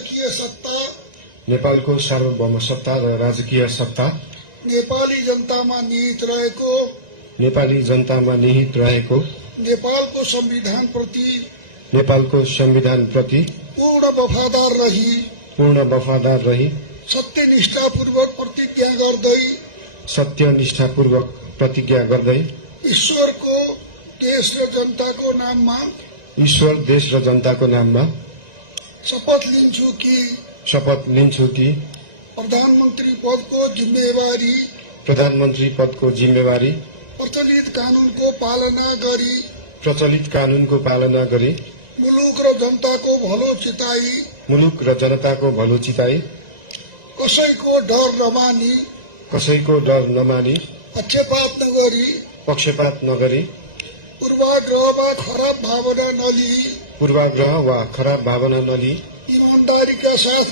राजकीय सत्ता नेपालको सार्वभौम सत्ता र राजकीय सत्ता नेपाली जनतामा निहित रहेको नेपाली जनतामा निहित रहेको नेपालको संविधानप्रति नेपालको संविधानप्रति पूर्ण वफादार रही सत्यनिष्ठापूर्वक प्रतिज्ञा गर्दै ईश्वर, देश र जनताको नाममा शपथ लिन्छु कि प्रधानमन्त्री पदको जिम्मेवारी प्रचलित कानूनको पालना गरी मुलुक र जनताको भलो चिताई कसैको डर नमानी पक्षपात नगरी पूर्वाग्रह वा खराब भावना नलिई ईमानदारीका साथ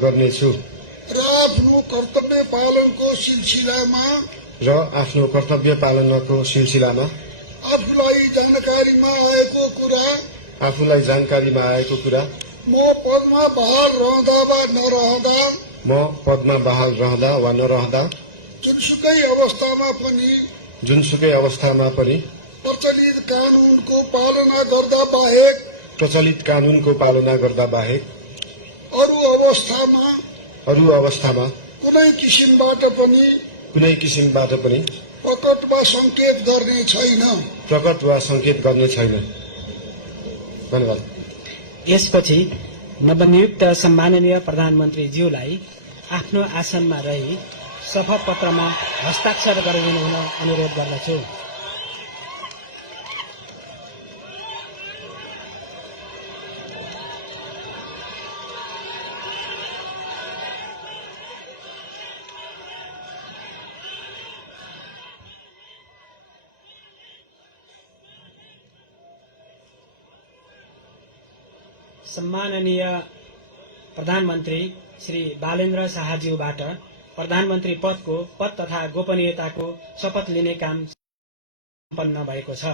गर्नेछु र आफ्नो कर्तव्य पालनको सिलसिलामा आफूलाई जानकारीमा आएको कुरा म पदमा बहाल रहँदा वा नरहँदा जुनसुकै अवस्थामा पनि प्रचलित कानूनको पालना गर्दा बाहेक अरू अवस्थामा कुनै किसिमबाट पनि प्रकट वा संकेत गर्ने छैन। धन्यवाद। यसपछि नवनियुक्त सम्माननीय प्रधानमन्त्रीज्यूलाई आफ्नो आसनमा रही शपथ पत्रमा हस्ताक्षर गरिदिनु हुन अनुरोध गर्दछु। सम्माननीय प्रधानमन्त्री श्री बालेन्द्र शाहज्यूबाट प्रधानमन्त्री पदको पद तथा गोपनीयताको शपथ लिने काम सम्पन्न भएको छ।